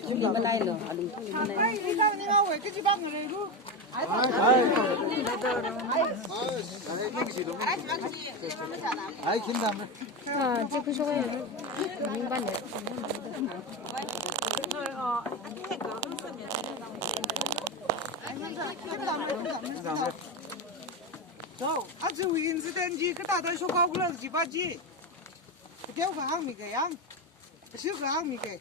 bên này nữa, đừng thu bên này. Ai đang đi đâu vậy? Cái gì băng ở đây luôn? Ai kim 담. 아, 찍고 싶어요. 민반에. Đâu, azu incident gì cái ta tới số cao cái gì ba gì? Cái đeo cái hàng mì cái yang, cái siêu cái hàng mì cái.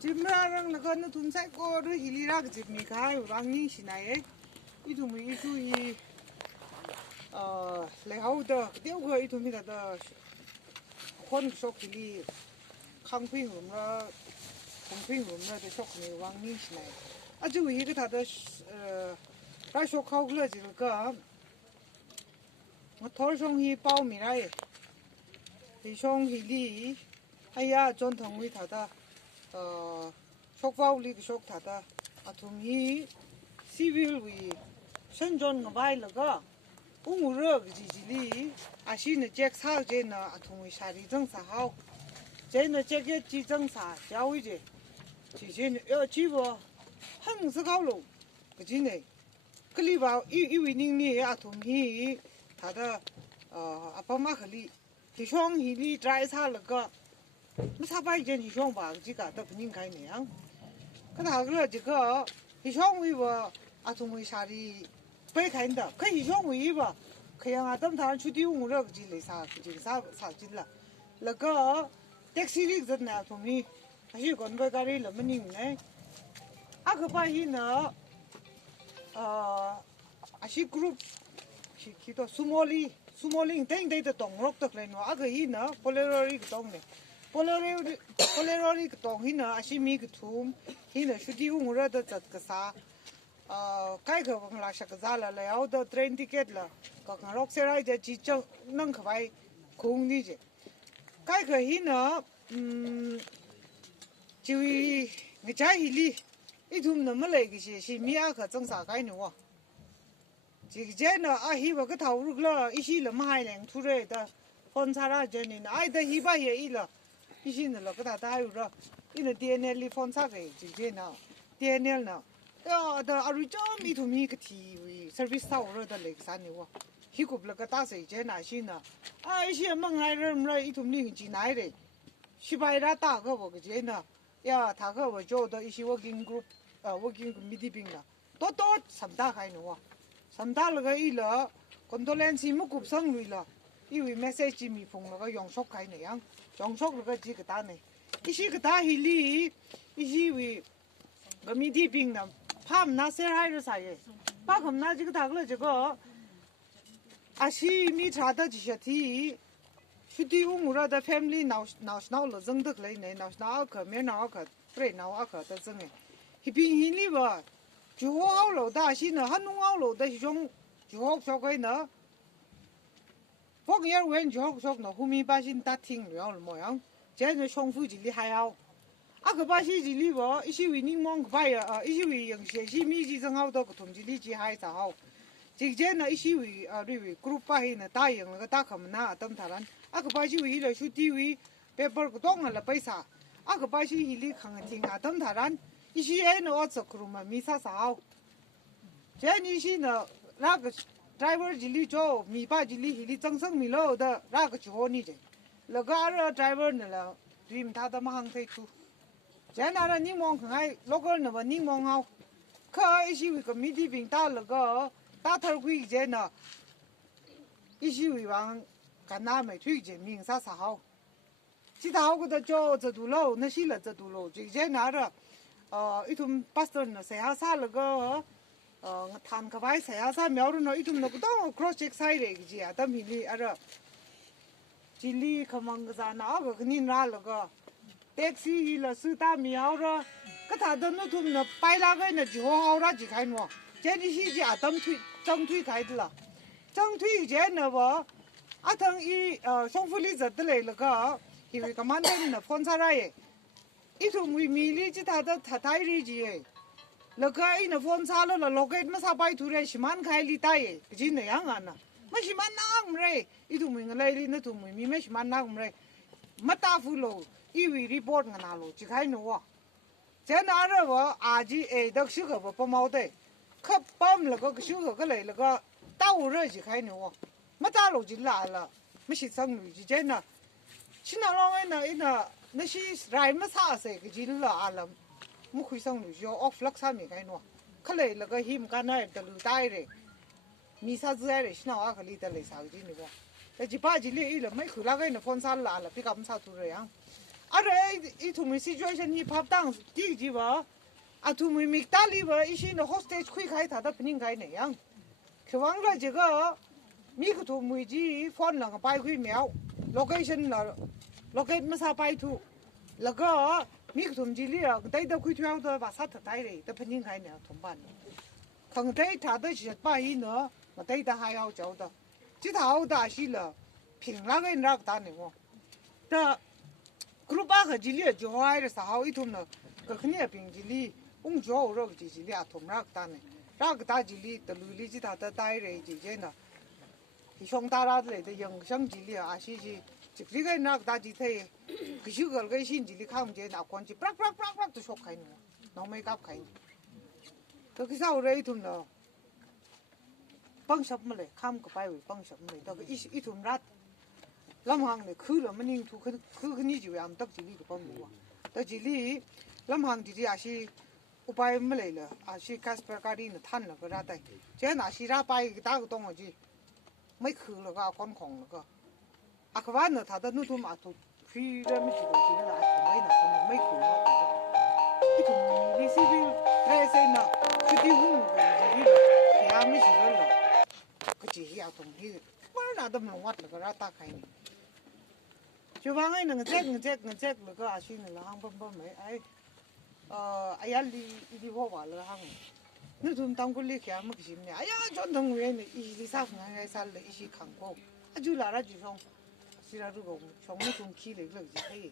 Chim ra rằng là con nó thun sai cô đôi hili ra cái chim mì cái vàng như thế này ấy. Ít thùng mì ít suy lấy hậu đó, cái đeo cái ít thùng mì là đó con số hili khang phi hùm ra, khang phi hùm ra để số mì vàng như thế này. Azu cái ta tới cái số cao cái gì cái thổi xong thì bao mì này, thì xong thì đi, hay à, truyền thống với thà ta, sốc vào đi cái sốc thà ta, thùng hi, civil với, sinh존 cái bài là cái, ung rơ cái gì đi, xin là check sao trên là thùng hi sari dân xã hậu, trên là check cái chỉ dân xã giáo ấy chứ, chỉ trên chỉ vào, hàng sức cao luôn, cái gì này, cái li vào, vì những này thùng hi他的阿爸妈和你，提倡你摘啥那个，那啥白件提倡吧，这个都不应该那样。可他个这个提倡为吧，从为啥的白看的，可提倡为吧，可让等他出去用这个之类啥进了，那个taxi里真的从你，还是讲白干的那么拧呢？可把伊呢，是 group。kita sumoli teng dei de tong rok tak le no aga hi na polerori ke tong ne polerori ke tong hi na asimi ke thum hi na shudi ung ra da chat ka sa kai ga bang la sha ka za la le au da train ticket la ka ka rok se rai de chi chang nang khwai khung ni je kai ga hi na ji wi nge cha hi li I thum na ma le ge shi mi a ka chang sa kai ni wa chỉ cái nó hi vào cái thầu lúc là ít xí là mai lẻ thu rồi ta phun xa ra cho nên ai ta hi ba hi là ít xí là cái ta ta rồi ít là DNL li phun xa cái chỉ cái nào DNL nào ta ở chỗ mi thu mi cái thì service thầu rồi ta lấy cái sao nhiều hi cục là cái ta sẽ cái nào xí nào ít xí mang ai rồi ít thu mi chỉ này đấy xí bài ra ta cái vào cái nào ta cái vào chỗ đó ít xí working group working committee là tốt sắm ta cái nữa samtal ga ila condolence mu kup sang luila iwi message mi phung la ga yong sok kai ne yang yong sok ga ji ka ta ne isi ka ta hili isi wi ga mi di ping na pham na ser hai ro sa ye pa kham na ji ka ta ga je go asi mi tra da ji sha ti shudi ung ra da family now lo zeng de le ne now ka me now ka pre now ka da zeng e hi ping hi li ba chú hao lẩu ta xin là hắn nung hao lẩu ta chỉ trong chú học cho cái nữa, phúc nhớ quen chú học cho nó hôm nay ba xin ta听了了么样，这是重复几里还好，个巴西几里吧，一些为你忙个拜啊，一些为用些些米几正好到个同几里几还啥好，这个呢一些为对为 group 巴西呢答应了个大他们那等他人，个巴西为了说地位，paper 个当了पैसा，个巴西里看个听啊等他人。一些人我做苦嘛，没啥少。这你是呢，那个 driver 这里做，米巴这里里正生米了的，那个做你这，那个driver 呢了，对他的忙太多。这那了你忙看哎，那个呢吧你忙好，可一些为个米的平打那个打头鬼这呢，一些为往干那没推荐名啥啥好，其他我的做这多了，那些了这多了，这那了。이tum pastor나 세하사 그거 탄 가바이 세하사 며르노 이tum 너도 크로스 체크 사이레 기지 아담 밀리 알아 질리 커망가나 그 그니라가 택시 힐라 수다 미아라 그다도 tum너 빠이라가나 지호하라 지카이노 제니시지 아담 투 정투이 가이들라 정투이 제너버 아탕 이 송풀리 저들레가 히위 가만데나 폰사라에 itu mili ci ta thai ri ji la ka ina phone sa lo la loket ma sa pai thu re shiman khai li tai ji ne yang ana ma shiman na re itu mi ngai li na tu mi me shiman na re ma ta fu lo i wi report nga na lo ji khai no wa 这哪儿我阿姐哎，都是个不毛的，可把那个修个来那个大屋热就开呢哦，没大路就来了，没是生路就这呢，去那浪那些来没啥事个就来了，没会生路就 off 了啥没开呢，可来那个他们干那的路大的，米啥子来，去那瓦克里的来啥子呢哦，那就把这里了没去那个那风沙来了，比他们啥做这样。itu mi situation hi phap tang ti ji ba atu mi mi ta li ba isi no hostage khui khai tha da pning khai ne yang khwang ra je ga mi ku tu mi ji phone lang pai khui miao location la locate ma sa pai thu la ga mi ku tum ji li ya dai da khui thau da ba sa tha dai re da pning khai ne thom ban khang dai tha da ji ba yi no ma dai da ha yao jiao da ji thao da xi le ping la ga ra da ne wo da group ba ga jili jo ai re sa hao I thum na ka khni ping jili ung jo ro ji jili a thum rak ta ne rak ta jili de lu li ji ta da dai re ji je na hi shong ta ra le de yang shang jili a shi ji ji ri ga na da ji thai ki shu ga ga shin jili kham je na kon ji prak to shok khai no no mai kap khai to ki sao re I thum na bang shap ma le kham ko pai wi bang shap ma le to I thum rat lâm hàng này khứ là mình thu khứ như vậy am tập chỉ lý của mình mà, tập chỉ lý lâm hàng thì asi upay mới lấy là asi Casper Cardin là than là cái ra đây, chứ là asi ra bay cái ta cái东gì, mấy khứ là cái con khổng là cái, cái van là thà đó nuôi mà thu phi ra mấy chỉ đồ chỉ là mấy là mấy khứ nó cái thùng đi xí đi ra xem nào, cái tiêu hùng cái gì đó, thì am mấy chỉ đó là cái chỉ hiểu thùng thì bao giờ đâm lòng ngắt là cái ra ta khai này. Chú vang ấy nâng chết là có à xin là hàng bấm mấy ai ai ăn đi vô vào là hàng nếu chúng ta có lý kia mất gì nè ai chọn thằng người này đi sao ngày sao lại đi khang cô chú là ra chú xong xí ra rồi xong mấy thùng khí lấy gì thế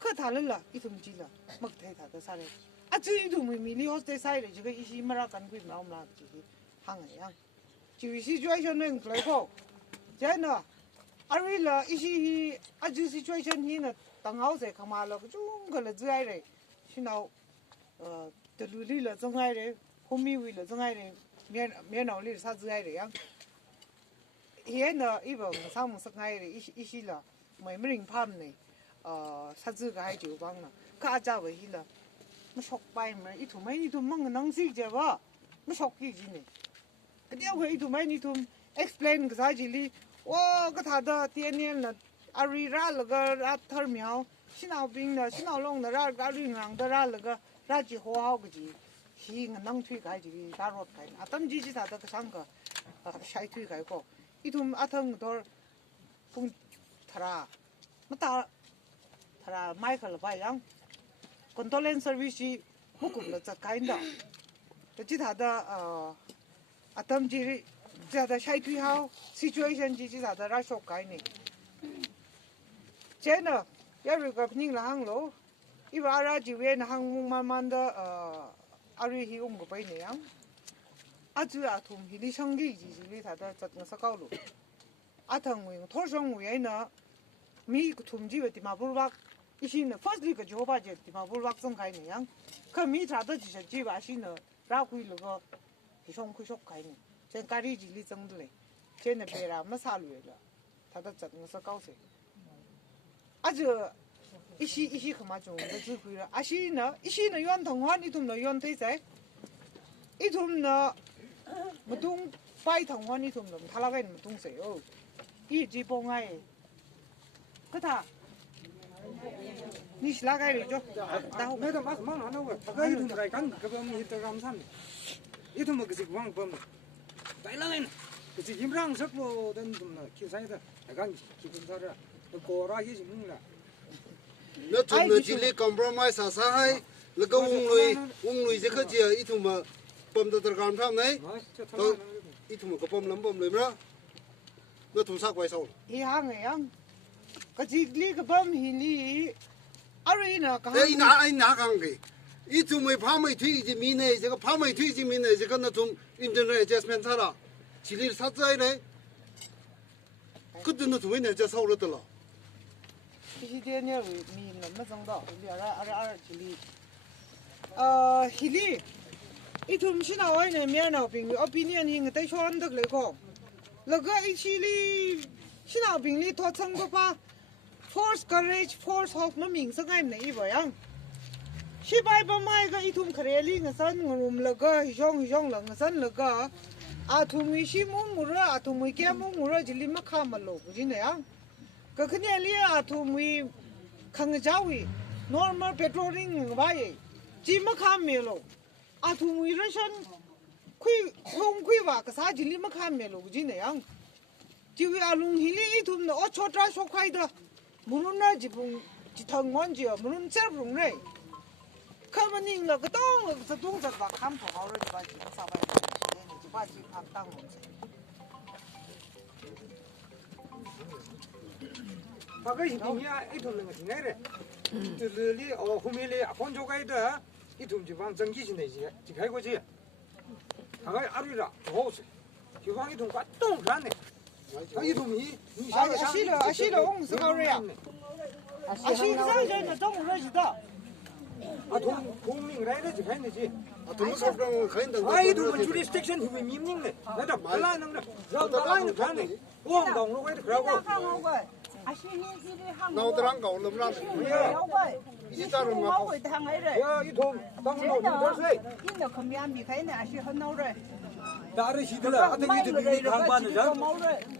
cứ thà là ít thùng chi là mất thế thà ta sao đấy chú ít thùng mình đi hostel sai rồi chứ cái ý mà ra căn quyết mà ông làm chỉ hàng này hàng chú situation này phải không chứ nào ari la isi aju situation hi na tangau se khama lo chung ga la zai re sinau de lu li la zong ai re homi wi la zong ai re mie nau li sa zai re yang hi na I bang sa mu sa ngai re isi la mai mring pham ne sa zu ga hai ju bang na ka ja we hi la ma shok pai ma I thu mai ni thu mang nang si je ba ma shok ki ji ne ka dia we I thu mai ni thu explain ga sa ji li我个他的爹年了，阿瑞拉那个拉头苗，西闹病的，西闹弄的，拉阿瑞昂的拉那个拉几花好个几，西个能推开几拉罗开，啊，等几他的个上个，晒推开个，一通阿腾多，风他啦，没打，他啦买个了白样，control service 不顾了这开的，这他的阿等几。这的晒推好 situation 就是他的拉手开呢，这呢要是个人来行路，一般阿就为那行慢慢的阿瑞去个背那样，阿主阿同他的生意就是他的这个是高路，阿同为托生为呢，米同志为地马布瓦，一些呢 firstly 个就把这地马布瓦生开那样，可米他的就是几把些呢，拉回那个去上去手开呢。这咖喱鸡里整的嘞，这那别人没啥路了，他的整个是高些。这一些干嘛种的智慧了？一些呢用同话，一同呢用对噻，一同呢不懂白同话，一同呢他那个不懂噻哦，一直帮哎，可他。你是哪个来着？那他妈什么那个，他个一同来干，个不么一头干啥呢？一同么个是光不么？tại lên cái gì im răng rất vô đến tụi nó kia sai thôi cái chỉ cũng sao đó nó cố ra cái gì cũng là nó tụi nó chỉ lấy compromise sao hay là cái uống nuôi sẽ có gì ít tụi mà bơm từ từ làm tham này tôi ít tụi mà có bơm lắm đó nó tụi sao quay sau hi hang này ang cái gì lấy cái bơm hi li ari na cái đây anh nã càng cái ít tụi mày phá mày thuy gì mình này cái phá mày thuy gì mình này cái nó tụi internet adjustment sao đó chỉ lấy sát dây này cứ tụi nó tụi này cho sau rồi đó cái gì thế này mình là mất dòng đó bây giờ ra chỉ li ฮิลีอีทุ่มชินาไว้ในเมียนาปิงอภินิยนหิงแต่ชอนดึกเลยก็แล้วก็อีชิลีชินาปิงลีทอดซังก็ปะ force courage force hope มันมิงสักไงมันอีบ่ยังชิบายประมาณก็อีทุ่มเครียลิงสันงรุมแล้วก็ฮิจงหลังสันแล้วก็อาทุ่มมีชิมุงมุระอาทุ่มมีแก้มุงมุระจิลิมะข้ามมาโลกจริงไหนยังก็คืนนี้ลีอาทุ่มมีขังเจ้าวี normal patrolling ไว้จิมะข้ามเมโลอาทุ่มมีเรื่องคุยว่าก็สาจิลิมะข้ามเมโลจริงไหนยังจีวีอาลุงฮิลีอีทุ่มเนาะชดราชกใครเด้อมุนุน่ะจิบุงจิทางวันจีมุนุนเจ้าบุงเลยข้ามันยิงแล้วก็ต้องจะต้องจะว่าคำของเขาเลยจะว่าจีบสาวไปเนี่ยจะว่าจีพักตั้งหมดเลย 바가 이동이야 이동은 지내래 들리 호미리 본조가이다 이동 지방 정기신데 이제 지가이고지 바가 아루라 더우세 지방 이동 까똥 가네 이동이 아시라 옹스가리야 아시가 좀 그러지다 동민 라이더 지가이네지 동서랑 가인다. 아 이동은 주리스틱션 후에 밈닝네 나도 발라는 거 발라는 가네 우왕동 로가이드 그러고 나오더란 가 올라오라. 이따로 막 야 이동 당로 민들세 다른 시들아 아들 이들 빙지 항반을 자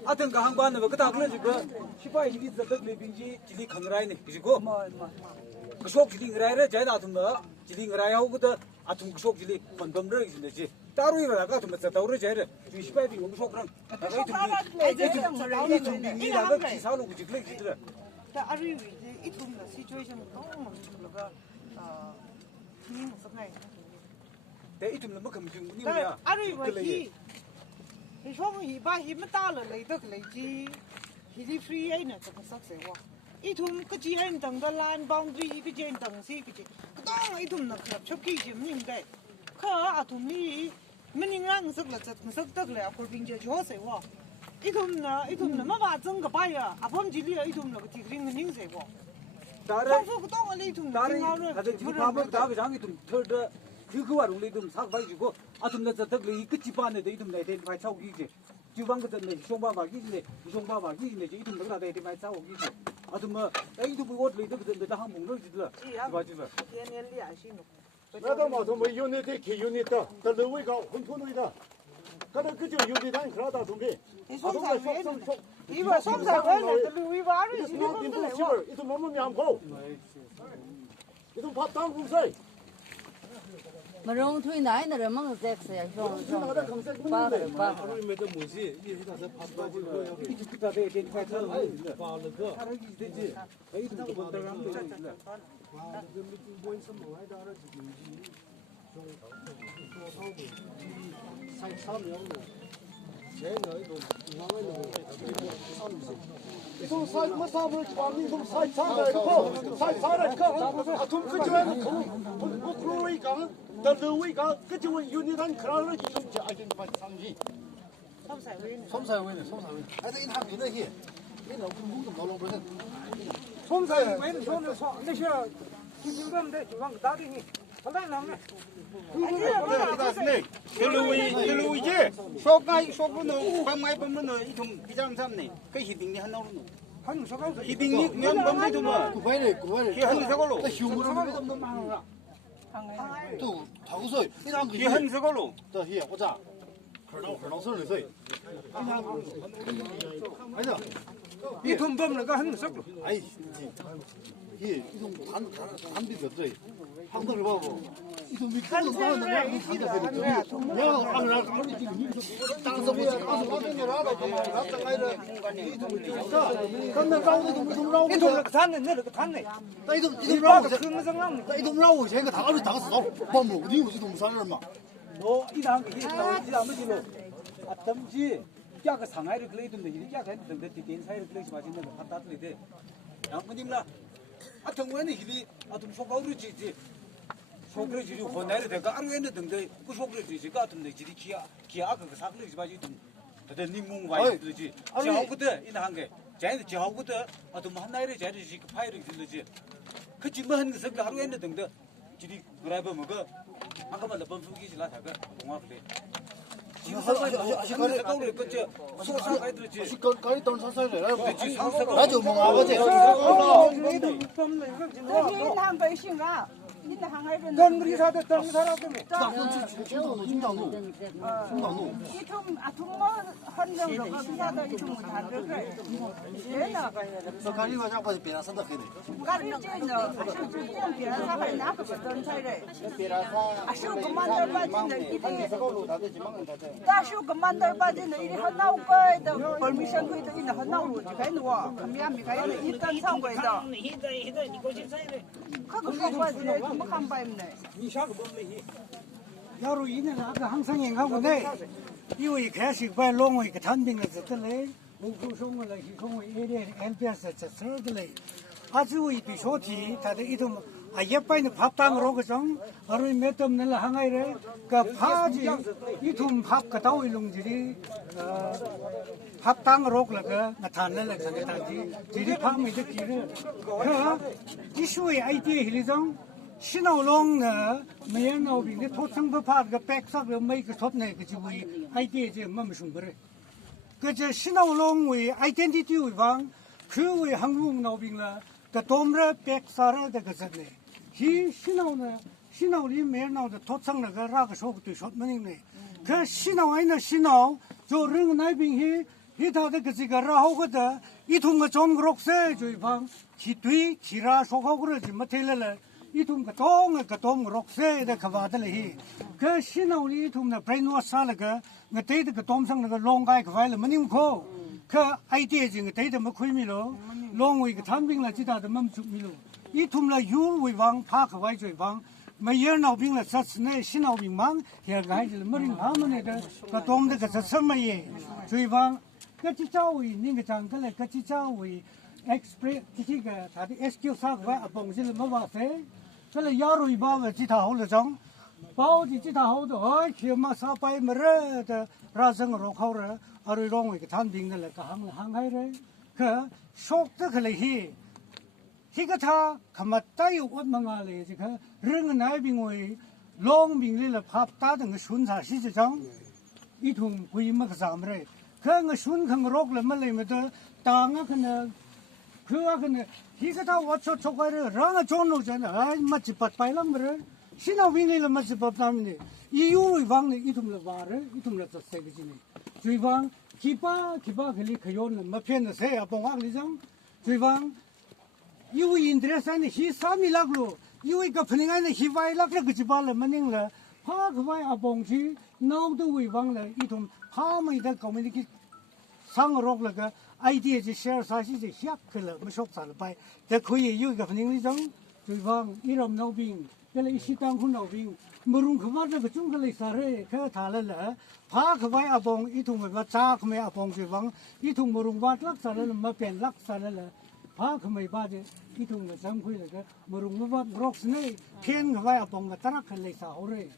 아들 그 항반을 그 다음에 그 시바이 시리 저들 빙지 지리 강라이네 그리고 그 속 지리 그라이래 제가 아들 뭐 지리 그라이 하고 그 아tum 그 속 지리 번번을 이제 따로 일어나가 좀 했다 우리 제를 시바이 빙 속랑 내가 이들 빙지라가 기사로 그지 그래 지들 자 아리 이 tum나 situation 너무 그러가 님 무슨 내 이tum는 뭐 금중 님이야 아리 뭐히 이 바 힘을 따라 레이더 레이지 히리 프리 에이나 좀 삭세와 이 tum 그 지엔 당가 란 바운드리 그 지엔 당시 그지 그동 이 tum나 그 첩기 좀 님데 그 아tum이 민이랑 썩라 썩덕래 앞으로 빙제 줘세와 이 tum나 뭐가 정가 봐야 아범 지리야 이 tum나 그 지그링은 닝세고 다른 평소 그동안 이 tum나 다른 가서 지금 밥을 다 장이 좀 털더 그거 우리 좀 사가지고 아tum 나 저들 이 끝이 반에 돼 이tum 내대 많이 차오기지 주방 그 전에 송바바기지 송바바기지 이tum 내가 내대 많이 차오기지 아tum 뭐 이도 뭐 어디 그 다 한국 놀지들 봐지들 얘네리 아시노 나도 뭐 유니티 키 유니트 더 루이가 혼돈이다. 그래 그저 유니단 그러다 동게. 이거 som사회는 루이가 아리 이거 뭐 시월 이거 뭐뭐 냠고. 이거 밥당 공사이. mà rong thui nãy là rồi mong dẹp sẽ rong ba rồi ba 그다 내대 많이 차오기지 사람이 되지 이tum 그 번들랑 되지 이거 사이 마사물 잡는 이거 사이 사다 이거 사이 사다 이거 아tum 그저는 뭐 크로이가 더 루이가 그저 유니단 그러는 이좀 아긴 상기. som사회는 아들 인 학교 내 히. 인 공부 좀 나눠 보세요. 솜사에 왜 손을 내셔 김금대 주방 다리니 발라는 남네 텔루이지 속가이 속부는 밤마이 밤는 이좀 비장 삼네 그 히딩이 하나로는 한 서가서 히딩이 면 밤도 뭐 구바이네. 기한 서걸로 나 휴무를 좀 넘어라. 또 타고서 이랑 그 기한 서걸로 더 히. 오자. 그러나 소리 내서. 아니다. 이 돈 범는 거한 석로 아이. 예, 이동 단비 줬더니 한번을 봐고. 이동 밑으로 나오는 야, 땅에서 뭐야? 가서 가면 알아. 갑자기 가이래. 근데 가운데 좀 나오고. 이 돈을 샀네 내가 샀네 나 이동 이바가 나오고. 큰 상남 나 이동 나오고 제가 다 어디 나가서 밥 먹고 니 무슨 동 살을 막. 너 이랑 이 나오지 않으지로 아담지 야가 상하이를 그래도 이렇게 야가 했는데 뒤에 사이를 그래서 맞는 거 갖다 드리대 양분님라 아 정말은 이리 아좀 속아우르지지 속그러지지 혼내를 대가 아루에는 등대 그 속그러지지 같은데 지리 기아 그 사그러지 마지 좀 더 님몽 와이 들지 저하고도 이나 한게 쟤는 저하고도 아좀 한 나이를 자리지 그 파이를 들지 그 지금 한 것을 하루에는 등대 지리 그래봐 뭐가 아까만 몇 수기 지라 다가 공화 그래 아시카리 가우리 그저 소사 가이들지 아시카리 돈 사사래 상사가 나도 뭐 아버지 한 배신가 인다 항아이는 던그리사도 던사라도네 중당로 이tum 아tum마 한정도 거기다가 이tum 다들 그래 얘나 사카리가 잡아서 비나선다 그래 가르치는 아주 비라사 하나 그던 차이래 아주 그만들 빠지는 이게 다시 그만들 빠지는 이리 하나오 거에도 퍼미션 거에도 이나 하나오 가는 거 감미함이 가야는 일단 상 거에도 그거 뭐지 뭐한 바임네 야로 이는 아까 항상 행하고네 이거 개식 발 롱이 그 단빙에서 들래 목소송을 희송을 에리에 엘베스에서 서들래 아주 이 비쇼티 다들 이도 아 예빠이는 밥당으로 그정 하루에 몇 없는 항아이래 그 파지 이tum 밥 그 다오일롱들이 밥당으로 그러가 나타내려 가게다지 지리 밤이 듣기를 그 이슈의 아이디어 hilizong 신호롱 매연노빙의 토성법하가 백삭을 메이크 톱네 그 지구의 아이디어 제 멈춤 그래 그저 신호롱의 아이덴티티의 방 그의 한국 노빙라 그 돔라 백사라 그 그전에 이 신호리 매연노의 토성나가 라가 소부터 숏머니네 그 신호에는 신호 저 릉 나이빙이 히타데 그 지가 라호거든 이 통과 좀 그렇세 저희 방 기뒤 기라 소하고 그러지 못해래 이 통과 동 그렇세 내 가봐들이 그 신호리 통나 브레인워시 살가 그 데이터 그 돔상 그 롱가이 그 파일 뭐님고 그 아이디어 진 데이터 뭐 쿠미로 롱위 그 단빙라 지다도 멈추미로 이 통나 유르위 방 파크 와이 저희 방 매연노 빙라 사스네 신호 빙망 해가이들 머리 하면에다 그 돔데 그 서머예 저희 방 그치자위 ninga 장글에 그치자위 엑스프레스 기가 다디 SQ 사과 아봉실 뭐와세 그래 야로 이바가 지타 홀정 바오지 지타 홀도 어이 기마 사파이 머르다 라정으로 커러 어리롱이 그 단빙들 그 항하이래 그 속도 그래히 히가타 가마따이 옷망아래 지가 릉은 나이빙의 롱빙리를 밥다든 그 순사 시지정 이통 구이마 그 사람래 그거 순坑 록을 말리면도 땅아 그네 그가 그네 히가다 와서 초과를 랑아 존노잖아 아 맞지 빠빠이랑 그래 신호빈이를 맞지 빠빠는데 이유의 방네 이tum을 와를 이tum을 줬세기지네 주방 기바 글리 그요는 마편의 새 봉학리정 주방 이유 인트레스는 히사미락로 이유의 그 분행하는 히바이락을 그지 발을 만능라 파그바이 아봉시 나우도 위방래 이tum 파마이다 커뮤니티 상으로가 아이디어 지 쉐어 사시지 시작클 무속살 바이 대 거기 여기가 분행리정 주방 이름 노빙 그래 이시당 후 노빙 무릉 그마다 그 중글이 사래 그 달래 파그바이 아봉 이tum을 자 그메 아봉 주방 이tum 무릉 바락 살을 마펜 락 살을 파그메 바제 이tum을 잠구이가 무릉 무바 브록스네 펜 그바이 아봉 따라 클레 사오래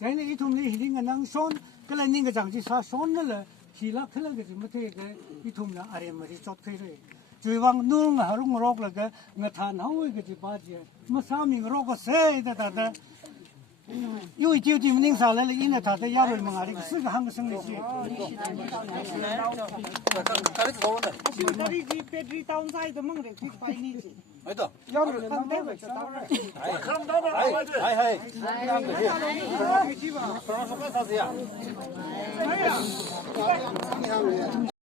자네 이tum이 히링가 낭손 그래 닝가 장지 사 손을 기라 클레게 못해 그 이tum나 아레머리 쫓케래 주방 누응 하룽 록라가 나탄 하우이게 바지 마사미 록가 세다다 요이 디디 닝살래 이나 다다 야벌 망아리 쓰가 한거 생리지 가르쳐 나온다 다리 지 배터리 다운 사이드 먹으래 그 파이니지 아니다 야를 한대고 따라 하이 그 집아 그러나 속아 사세요